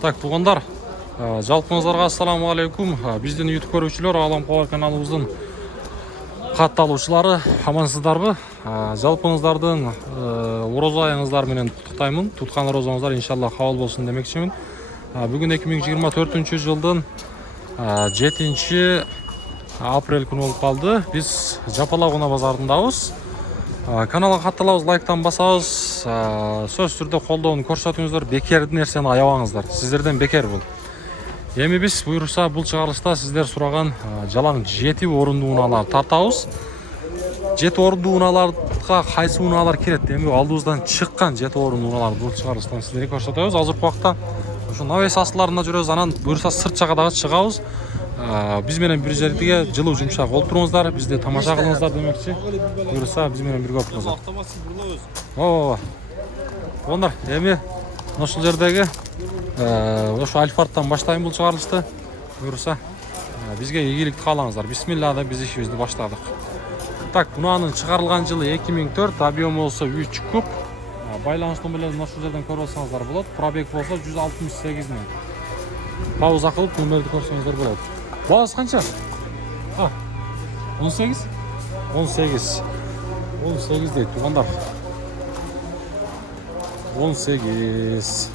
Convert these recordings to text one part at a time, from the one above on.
Так, туғандар, жалпыңызларға ассаламу алейкум. Біздің YouTube көрушілер, Алам Қауар каналымыздың қатты алушылары, амансыздарбы? Жалпыңыздардың ораза айыңыздар менен құттықтаймын. Тұтқан оразаңыздар иншалла қабыл болсын демекшімін. Бүгін 2024 жылдың 7 апрель күні болып қалды. Біз Жапалағына базарындамыз. Каналға қатталауыз, лайктан басауыз, сөз түрде қолдауын көрсетіңіздер, бекерді нәрсені аябаңыздар. Сіздерден бекер бұл. Еме біз бұйырса бұл шығарылышта сіздер сұраған жалаң 7 орынды уналар тартауыз. 7 орынды уналарға қайсы уналар кереді? Еме алдымыздан шыққан 7 орынды уналар бұл шығарылыштан сіздерге көрсетеміз. Азыр уақытта навес астыларына жүрөз, анан бұйырса сырт жағадағы шығауыз. Біз менен бір жерге жылы жұмшақ олып тұрыңыздар, бізде тамаша қылыңыздар демекші. Бұйырса біз менен бірге олып тұрыңыздар. Ондар, еме ошол жердегі ошо Альфардтан баштайын бұл шығарылышты. Бұйырса бізге игілікті қалаңыздар. Бисмиллада біз ішімізді баштадық. Так, бұнаның шығарылған жылы 2004, объемы болса 3 куб. Байланыс номерлерін ошол жерден көріп алсаңыздар болады. Пробег болса 168 мен. Пауза қылып номерді көрсеңіздер болады. Бағасы қанша? 18? 18 дейді туғандар. 18.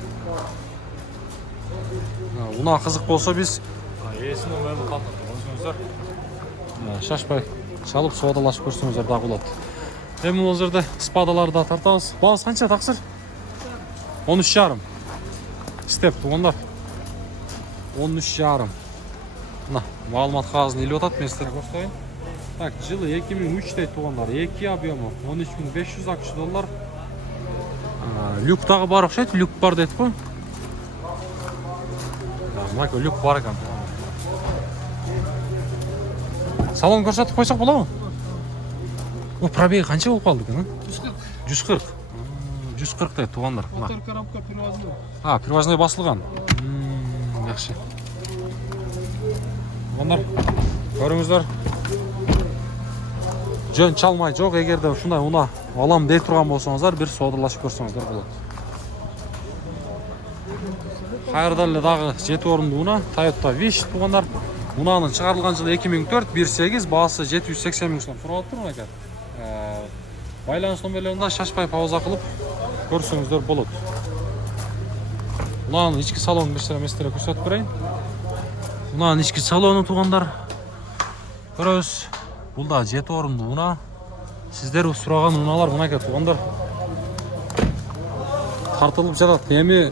Уна қызық болса біз есін өмірді қатыр. Шашпай шалып соғдалашып көрсеңіздер дағы болады. Емен ол жерде спадаларды да тартамыз. Бағасы қанша тақсыр? 13,5. Степ туғандар. 13,5. Мына маалымат қағазын еліп атады, мен сіздерге көрсетейін. Так, жылы 2003 туғандар, 2 объемы 13.500 ақш доллар. Люктағы бар ұқсайды, люк бар деді қой. Мына люк бар екен. Салон көрсетіп қойсақ бола ма? О, пробеги қанша болып қалды екен? 140. 140 деді туғандар. Мотор коробка привозной. Привозной басылған. Жақсы. Ондар, көріңіздер. Жөн чалмай жоқ, егерде шундай уна алам дей тұрған болсаңыздар, бір содырлашып көрсеңіздер болады. Қайырдалы дағы 7 орынды уна, Toyota Wish туғандар. Унаның шығарылған жылы 2004, 1.8, бағасы 780 мың сом. Сұралып тұрмын екен. Байланыс номерлерінде шашпай пауза қылып көрсеңіздер болады. Унаның ішкі салонын бір сірі көрсетіп көрейін. Унаның ішкі салоны туғандар. Көріңіз, бұл да 7 орынды уна. Сіздер сұраған уналар мына ке туғандар. Тартылып жатады. Еме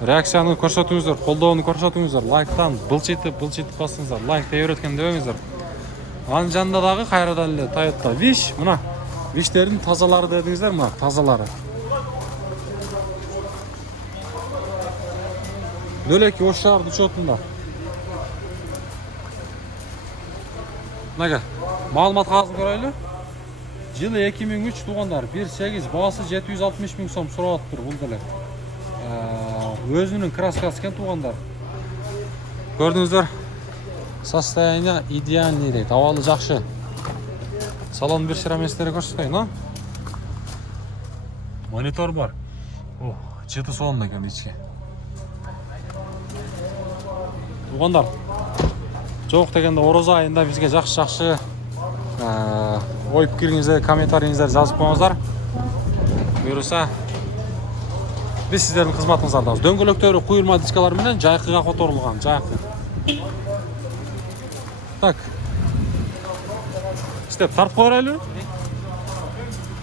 реакцияны көрсетіңіздер, қолдауыны көрсетіңіздер. Лайктан бұлчетіп басыңыздар. Лайк дейір өткен демеңіздер. Аның жанындағы қайрадалы Toyota Wish. Мұна Wishтердің тазалары дедіңіздер, мұна тазалары. Дөлекі ош шағырды шотында. Мұнаға, маалымат қағазын көрәйлі. Жылы 2003 туғандар, 1.8, бағасы 760 мың сом сұрауат тұр бұл дөлек. Өзінің краскасы кен туғандар. Көрдіңіздер, состояние идеальный дейді, авалы жақшы. Салон бір шыраместері көрсетейін, монитор бар. Жеті солында екен бейчке. Туғандар, жоқ дегенде ораза айында бізге жақшы ой пікіріңіздер, комментарийіңіздер жазып қойыңыздар. Бұйырса біз сіздердің қызматыңыздардамыз. Дөңгелектері құйылма дискалар менен жайқыға қоторылған, жайқы. Так. Степ тартып қойырайлы.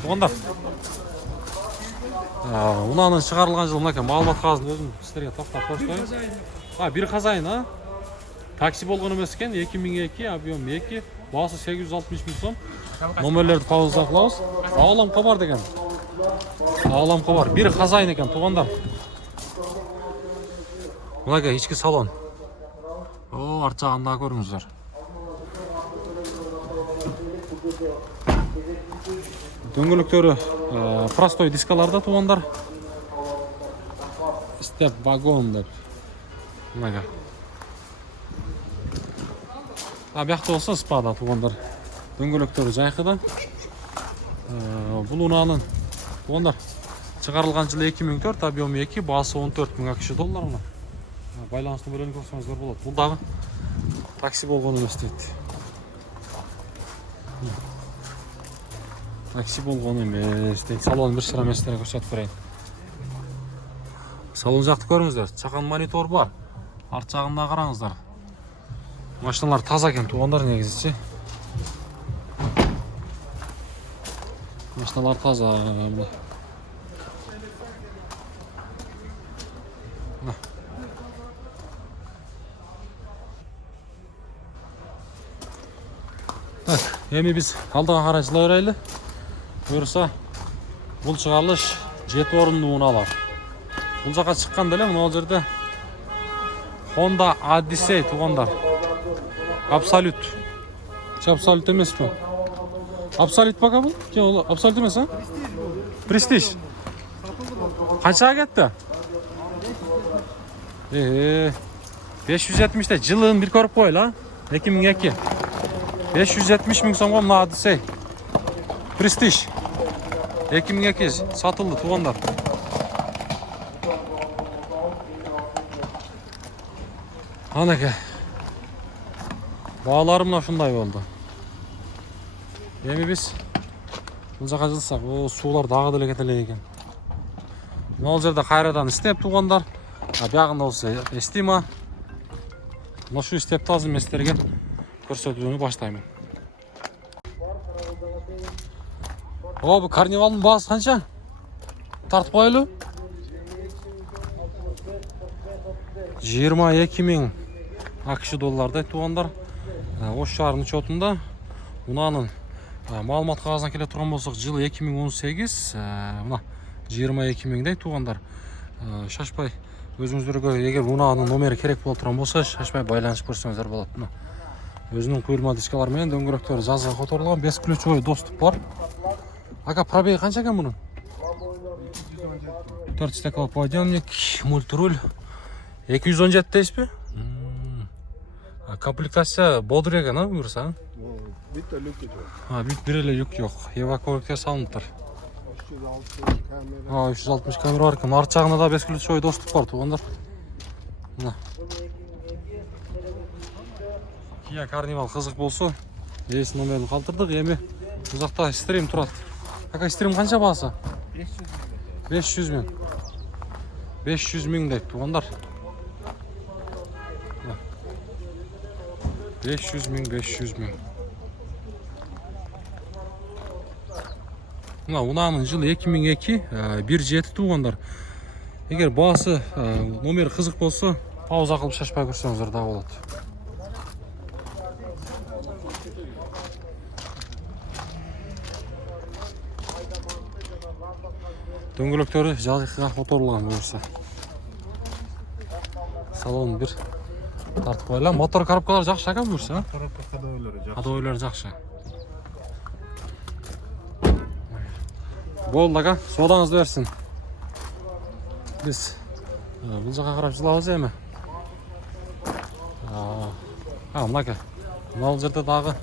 Туғандар. Унаның шығарылған жылы мұнеке маалымат қағазын өзім сіздерге тоқтап көрсетейін. Bir қазайын, такси болған емес екен, 2002, объем 2, бағасы 860 мың сом. Номерлерді пауза қылауыз. Ағалам қабар деген. Ағалам қабар. Bir қазайын екен, туғандар. Мұнеке ішкі салон. Арт жағында көріңіздер. Дөңгелектері простой дискаларда туғандар. Степ вагон деп. Мұнаға. Бияқты болса спада туғандар. Дөңгелектері жайқыда. Бұл ұнаның туғандар. Шығарылған жылы 2004, объемы 2, бағасы 14 мың ақш доллар. байланыштуу бөлөнү көрсөңүздөр болот. Бул дагы такси болгон эмес дейт. Такси болгон эмес дейт. Салон бир шыра эместерин көрсөтүп берейин. Салон жакты көрүңүздөр. Чакан монитор бар. Арт жагында караңыздар. Машиналар таза экен туугандар негизичи. Машиналар таза. Так, эми биз алдыга карай жылай берели. Буюрса, бул чыгарылыш 7 орундуу унаалар. Бул жака чыкканда эле мына жерде Honda Odyssey туугандар. Абсолют. Абсолют эмеспи? Абсолют бага бул? Жок, абсолют эмес, а? Престиж. Канчага кетти? 570 жылын бир көрүп коелу, а? 2002. 570 миң сомго мына Odyssey. Престиж. 2002 сатылды туугандар. Анеке. Баалары мына ушундай болду. Эми биз бул жака жылсак, суулар дагы деле кете элек экен. Мына жерде кайрадан степ туугандар. Биягында болсо эстима. Мына шу степти азыр мен сиздерге көрсөтүүнү баштайм. Бу карнивалдын баасы канча? Тартып коелу? 22 миң AQSh доллардай туугандар. Ош шаарынын учетунда унанын маалымат кагазына келе турган болсок, жыл 2018, мына 22 миңдей туугандар. Шашпай өзүңүздөргө эгер унаанын номери керек боло турган болсо, шашпай байланышып көрсөңүздөр болот. Өзүнүн куйулма дискалары менен дөңгөрөктөрү жазга которулган, 5 ключевой доступ бар. Ака, пробеги канча экен мунун? 4 стекло подъемник, мультруль. 217 дейсизби? Комплектация бодур экен, а, буюрса? Bitta люк жок. Бүт бир эле люк жок. Эвакуатка салыныптыр. 360 камера бар экен. Арт жагында да 5 ключевой доступ бар туугандар. Мына. Kia Carnival кызык болсо, эс номерин калтырдык. Эми бул жакта стрим турат. Ака, стрим канча баасы? 500 миң. 500 миң дейт туугандар. 500 миң. Мына унаанын жылы 2002, 1.7 туугандар. Эгер баасы, номер кызык болсо, пауза кылып шашпай көрсөңүздөр да болот. Дөңгөлөктөрү жазыкка которулган буюрса. Салон бир тартып коелу. Мотор коробкалар жакшы экен буюрса. Коробка кадойлору жакшы. Кадойлор жакшы. Болду ага, содаңызды берсин. Биз бул жака карап жылабыз эми. Мынака. Мына жерде дагы.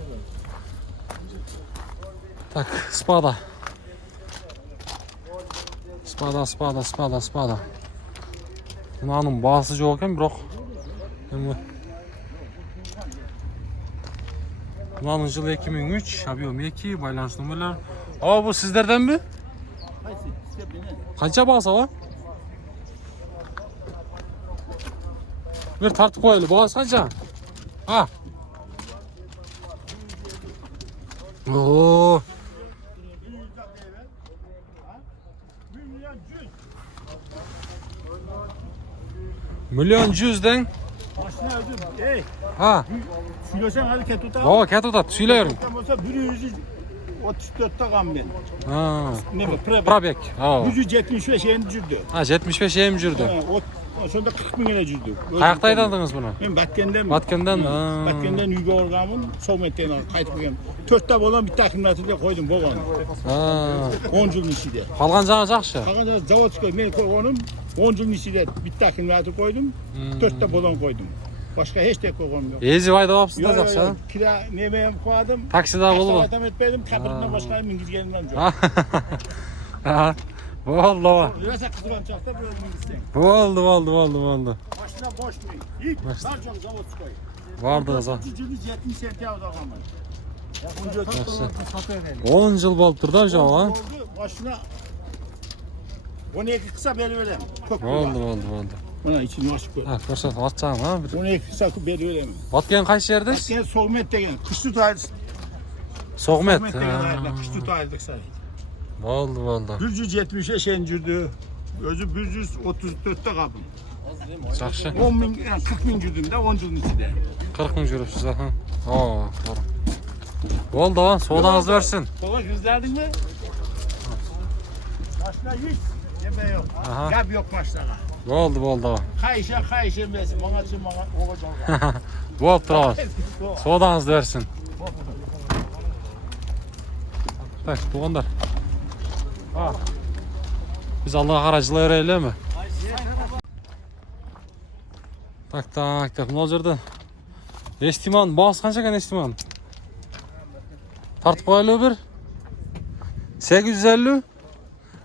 Так, спада. Спада. Мынанын баасы жок экен, бирок мынанын жылы 2003, объем 2, байланыш номерлер. Бул сиздерденби? Канча баасы бар? Бир тартып коелу. Баасы канча? Milyon 100 den. Başına ödüm. Ey. Söylesen hadi ket tutar. Ket tutar. Söylüyorum. Olsa 134'te kan ben. Ne bu? Probek. 175 en cürdü. 75 em жүрдü. Sonunda 40 bin lira cürdü. Kayakta aldınız bunu? Ben Batken'den. Batken'den uygu orgamın Sovyet'ten kayıtıp geldim. 4'te olan bir takımlatıyla koydum boğanı. 10 yılın içinde. Kalgan jağı jakşı. Kalgan jağı zavod koydum. Ben koydum. 10 yılın içinde bir takımlatı koydum. 4'te bolan koydum. Başka hiç de koydum yok. Ezi vayda vapsız da jakşı. Kira nemeyim koydum. Taksi da bolu. Adam etmedim. Kapırından başka mingizgenimden yok. Oldu. Yürese kızıvançakta bir ölmek isteyin. Oldu. Başına boş mu? İlk Baş- dar çok zavod çıkıyor. Vardı kızı. Cicili 70 senti o zaman. Yaxşı. 10 yıl boluptur da uşağı ha. Başına 12 kısa beri verem. Oldu. Buna içini açık koy. Ha, ko'rsat atacağım ha. 12 kısa beri verem. Batken qaysi yerdes? Gel soğumet degen. Kış tutaydı. Soğmet. Soğumet degen ayarda. Kış tutaydık sayı. Oldu. 170'e şencürdü. Özü 134'te kaldım. Yaxşı. 10 bin, yani 40 bin cürdüm de 10 yılın içinde. 40 ming жүрüpsiz ha. Oo, doğru. Oldu ha, soğudanızı versin. Sola kızlardın mı? Başına 100. Yeme yok. Aha. Gab yok başlara. Oldu. Kayışa mesin. Bana için bana olacak. Boluptur ha. Soğudanızı versin. Tak, tuğanlar. Ha. Biz Allah'a qaracılığa öyle mi? Tak. Ne olacaktı? Estiman, bağız kança kan Estiman? Tartıp koyalım bir. 850.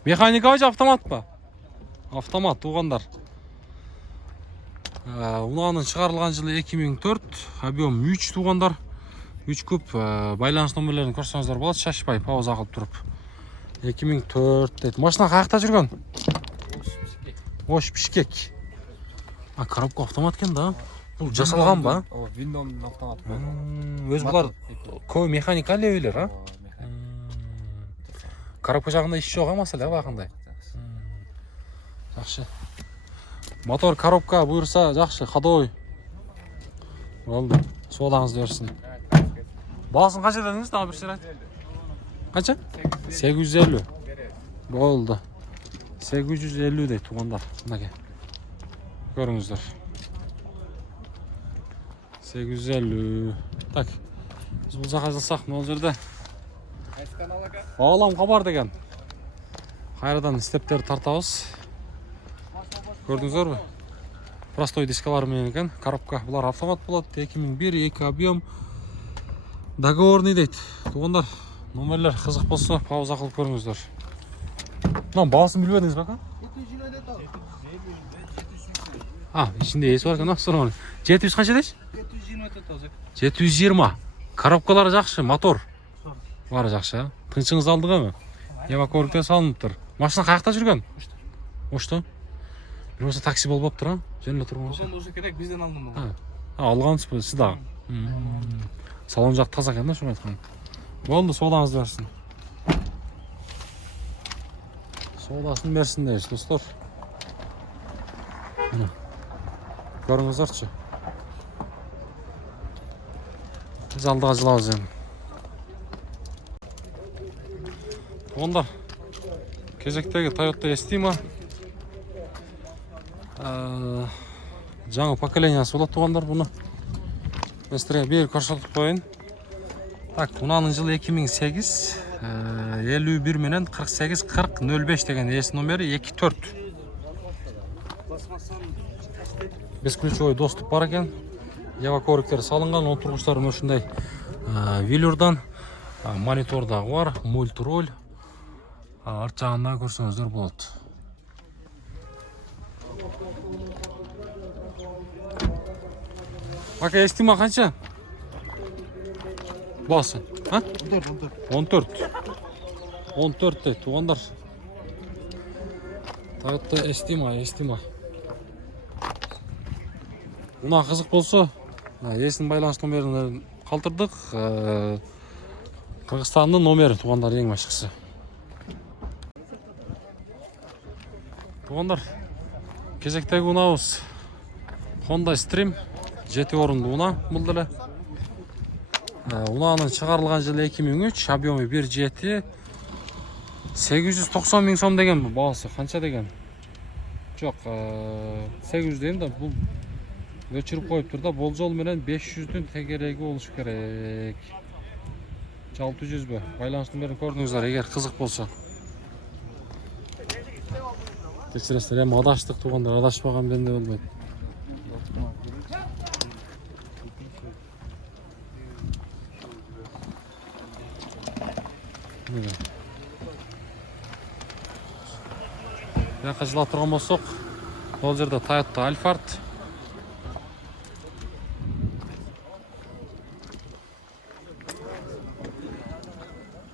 Mekanika hoca avtomat mı? Avtomat tuğanlar. Unağının çıkarılған жылы 2004. Объем 3 туғандар. 3 küp байланыс номерлерін көрсеңіздер болады. Шашпай пауза қылып тұрып. 2004 дейді. Машина қаяқта жүрген? Ош Бишкек. Коробка автомат екен да. Бұл жасалған ба? Виндомның автомат. Өз бұлар көбі механикалы үйлер, а? Коробка жағында еш жоқ масала бақындай. Жақсы. Мотор коробка бұйырса жақсы, ходовой. Болды. Соғдаңызды берсін. Баласын қанша дедіңіз? Тағы бір сер айт. Қанша? 850. Болды. 850 дейді туғандар. Мынаке. Көріңіздер. 850. Так. Біз бұл жаққа жылсақ, не ол жерде? Алам қабар деген. Қайрадан стептерді тартауыз. Көрдіңіздер бі? Простой дискаларымен екен. Коробка. Бұлар автомат болады. 2001, 2 объем. Договорный дейді. Туғандар, номерлер қызық болса, пауза қылып көріңіздер. Мынау бағасын білбедіңіз бе, ака? İçinde esi var ekan, sonra onu. 700 qancha deysiz? 720. Коробкалары жақсы, мотор. Бары жақсы. Тыншыңыз алдыға ма? Эвакуативке салынып тұр. Машина қаяқта жүрген? Ошто? Bir olsa taksi болып тұр, а? Жөнінде тұрған болса. Уже керек, бізден алдым бұл. Алғансыз ба, сіз дағы? Салон жақ таза екен да, шunu айтқан. Болды, содаңызды берсін. Содасын берсін дейсіз, достар. Көріңіздерші. Biz aldыға жылауыз енді. Ондар, кезектегі Toyota Estima. Жаңа поколениясы болады туғандар бұны. Бәстіре бері көрсетіп қойын. Так, бұнаның жылы 2008, 51 менен 48-40-05 деген ес номері 24. Бесключевой доступ бар екен. Эвакуативтер салынған, отырғыштар мөшіндей велюрдан, монитордағы бар, мультроль. Арт жағында көрсеңіздер болады. Ака, Estima қанша? Басы? 14. 14 дейді, туғандар. Toyota Estima. Бұна қызық болса, есін байланыс номерін қалтырдық. Қырғызстанның номері туғандар ең машықсы. Туғандар, кезектегі ұнауыз Honda Stream 7 орынды ұна бұлдылы. Ұнаның шығарылған жылы 2003, объемы 1.7, 890 мың сом деген бұл бағасы. Қанша деген? Жоқ, 800 дейін да бұл өчіріп қойып тұрда. Бұл жол менен 500-дің тегерегі олыш керек. 600 бі? Байланыстың берін көрдіңіздер, егер қызық болса. Кешіресіздер, әм адаштық туғандар, адашпаған бенде болмайды. жакка жыла турган болсок, бул жерде Toyota Alphard.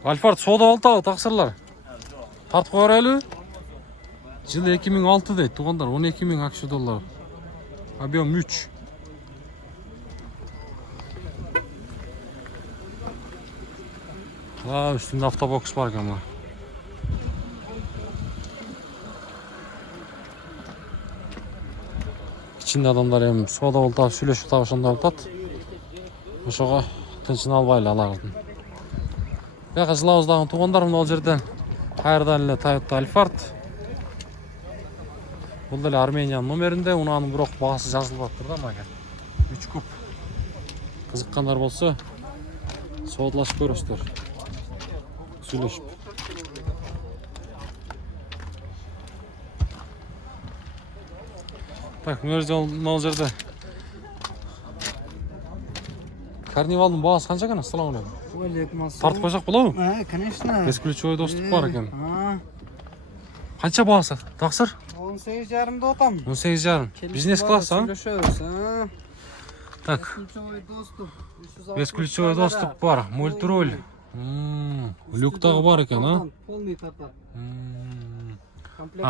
Alphard соода болтабы, таксырлар? Тартып кой берели. Жылы 2006 дейт, туугандар, 12.000 акш доллар. Объем 3. Üstünde avtoboks var ama. İçinde adamlar hem soda olta süleşip tavşanda oltat. Ошого тынчын албайлы алагыздын. Бияка жылабыздагы туугандарым ал жерден кайрадан эле Toyota Alphard. Бул деле Армениянын номеринде, унаанын бирок баасы жазылып атыр да мага. 3 куб. Кызыккандар болсо соодалашып көрөсүздөр. Сүйлөшүп. Так, мына жерде Карнивалдын баасы канча экен? Ассаламу алейкум. Алейкум ассалам. Тартып койсок болобу? Конечно. Бесключевой доступ бар экен. Канча баасы? Таксыр? 18,5 атам. 18,5. Бизнес класс, а? Сүйлөшөбүз, Так. Бесключевой доступ. Бесключевой доступ бар. Мультруль. Люк дагы бар экен, а? Полный тартат.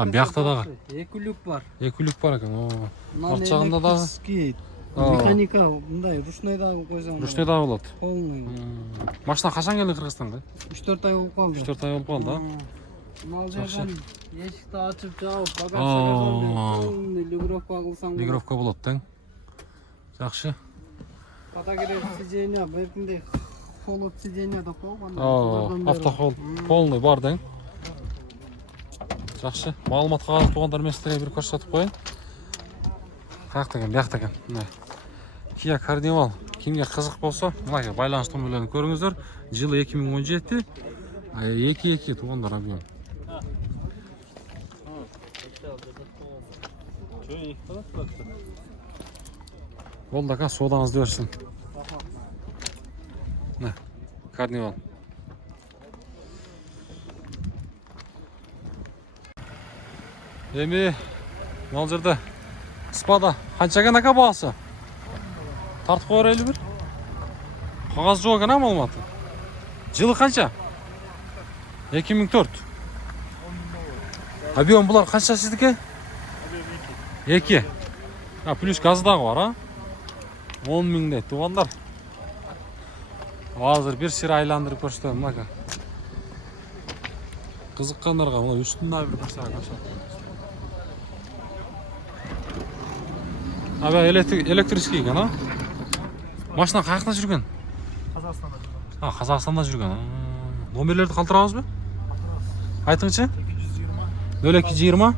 Биякта дагы. 2 люк бар. 2 люк бар экен. Арт жагында дагы. Механика мындай ручной дагы койсоң. Ручной дагы болот. Полный. Машина качан келди Кыргызстанга? 3-4 ай болуп калды. 3-4 ай болуп калды, а? Мал жерден эшикти ачып жаап, багажга полный лигровка кылсаң. Лигровка болот, тең. Жакшы. Подогрев сиденья, бертиндей холод сиденья да койгон. Автохолд полный бар дең. Жакшы. Маалымат кагазы туугандар мен силерге бир көрсөтүп коеюн. Каякта экен, биякта экен. Мына. Kia Carnival кимге кызык болсо, мына байланыш номерлерин көрүңүздөр. Жылы 2017. 2 туугандар объем. Болду ака, соодаңызды берсин. Мына, Carnival. Эми мына жерде Спада канча экен ака баасы? Тартып кой берели бир. Кагаз жок экен а маалыматы? Жылы канча? 2004. Объем булар канча сиздики? 2. Плюс газы дагы бар, а? 10 миң дейт, туугандар. Азыр бир сир айландырып көрсөтөм, мына. Кызыккандарга мына үстүндө бир көрсөтөм. Аба электрический экен, а? Машина каякта жүргөн? Казакстанда жүргөн. Казакстанда жүргөн. Номерлерди калтырабызбы? Айтыңызчы? 0220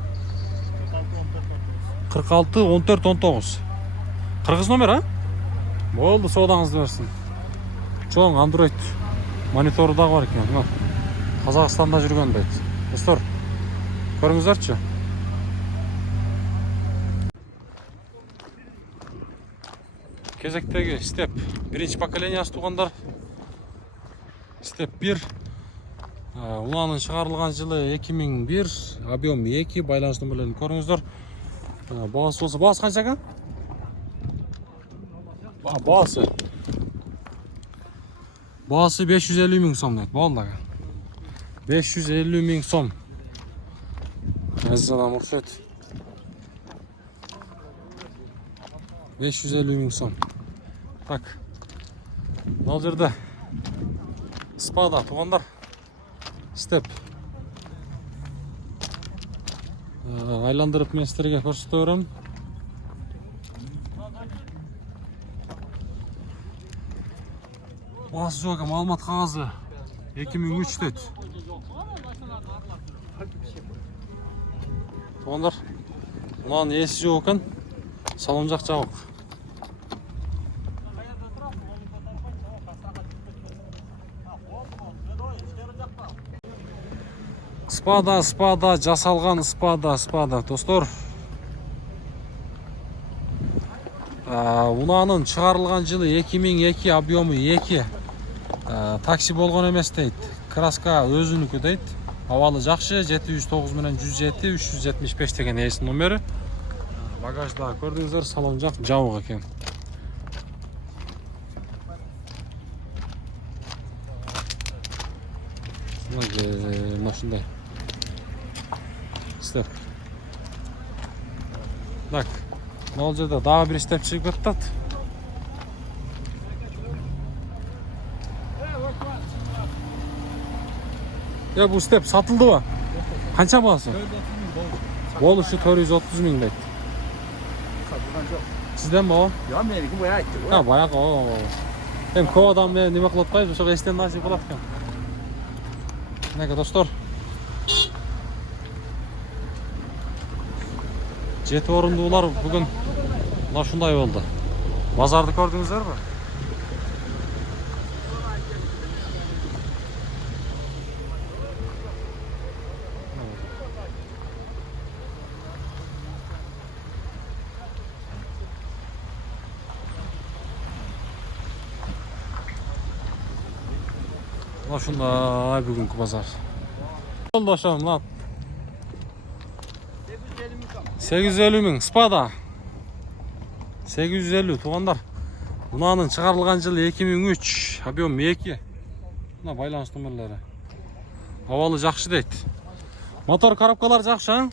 46 14 19. Кыргыз номер, а? Болду, соодаңызды берсин. Чоң Android монитору дагы бар экен. Мына Казакстанда жүргөн дейт. Достор, көрүңүздөрчү. Кезектеги Step 1-чи поколениясы туугандар. Step 1. Уланын чыгарылган жылы 2001, объем 2, байланыш номерлерин көрүңүздөр. Баасы болсо, баасы канча экен? Баасы 550 миң сом дейт. Болду ага. 550 миң сом. Азизадам урушет. 550 миң сом. Так. Мына жерде Спада туугандар. Step. Айландырып мен силерге көрсөтө берем. Баасы жок, маалымат кагазы 2003 дейт. Туугандар, мунун эси жок экен. Салон жак жабык. Спада, жасалган Спада, достор. Унаанын чыгарылган жылы 2002, объему 2. Такси болгон эмес дейт. Краска өзүнүкү дейт. Абалы жакшы 709 менен 107 375 деген эсин номери. Багажда көрдүңүздөр, салон жак жабык экен. Мына ушундай. Степ. Так. Мына жерде дагы бир степ чыгып жатат. Бул степ сатылдыбы? Канча баасы? Болушу 430 миң дейт. Сатылган жок. Сизден бабы? Я меники боя айтты го. Баягы. Эми көп адам неме кылып атпайбы, ошого эстен насип кылат экен. Мынакей достор. 7 орундуулар бүгүн мына ушундай болду. Базарды көрдүңүздөрбү? Ушундай бүгүнкү базар. Болду ошо мына 850 миң спада. 850 туугандар. Мунанын чыгарылган жылы 2003, объем 2. Мына байланыш номерлери. Абалы жакшы дейт. Мотор коробкалар жакшы, а?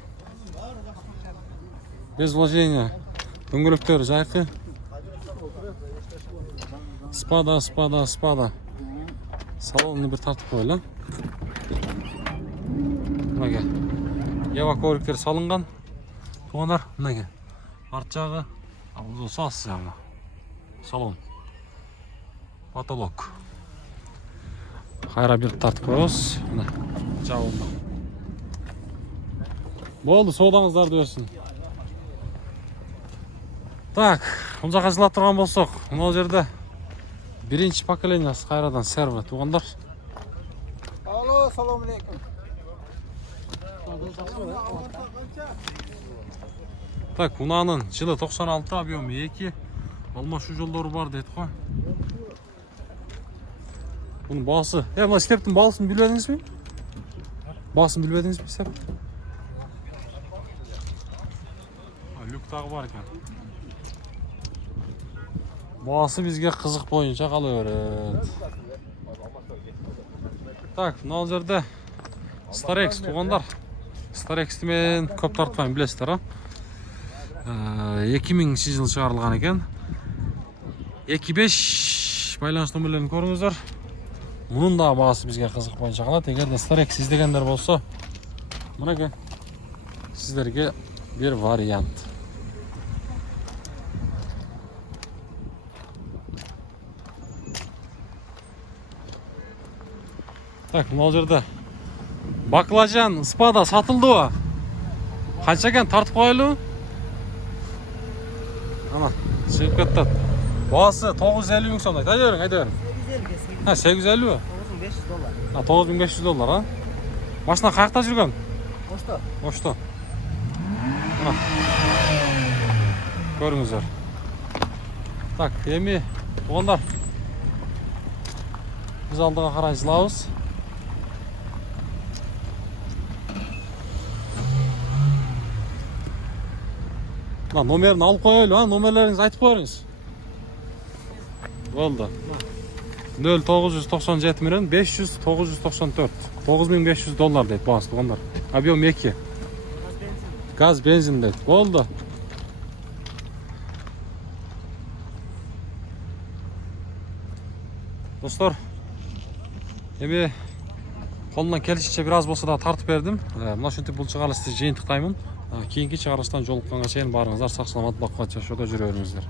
Без вложения. Дөңгөлөктөр жайкы. Спада. Салонunu bir tartıp koyalım. Mınage. Yava korikleri salıngan. Tuğanlar mınage. Artçağı. Bu sas yani. Salon. Patolog. Hayra bir tartıp koyuyoruz. Mına. Çağıldı. Bu oldu soğudanızlar diyorsun. Так, бұл жаққа жылап тұрған болсақ, мына жерде birinci поколениясы қайрадан серві туғандар. Alo, assalomu alaykum. Так, мынаның жылы 96, объемы 2. Алмашу жолдары бар деді ғой. Бұның басы, мына стептің балысын білбедіңіз бе? Басын білбедіңіз бе степ? Люк тағы бар екен. Басы бізге қызық бойынша қала өреді. Так, мына жерде Starex туғандар. Starex'ті мен көп тартпаймын, білесіздер, 2000 жыл шығарылған екен. 25 байланыс номерлерін көріңіздер. Мұның да басы бізге қызық бойынша қалады. Егер де Starex іздегендер болса, мұнеке сіздерге бір вариант. Так, мына жерде баклажан спада сатылды ба? Қанша екен тартып қойылу? Ана, шығып кетті. Басы 950 мың сомдайды. Айда берің. 850 ба? $9500. $9500, Машина қаяқта жүрген? Ошто. Ана. Көріңіздер. Так, еми, туғандар. Біз алдыға қарай жылауыз. Номерін алып қойылу, номерлеріңіз айтып қойыңыз. Болды. 0997 менен 500 994. $9500 дейді бағасы туғандар. Объем 2. Газ, бензин дейді. Болды. Достар, еме қолымнан келішінше біраз болса да тартып бердім. Мына шынтіп бұл шығарылысты жиынтықтаймын. Кейінгі шығарылыстан жолыққанға шейін барыңыздар, сақ саламат бақуат жашоуда жүреріңіздер.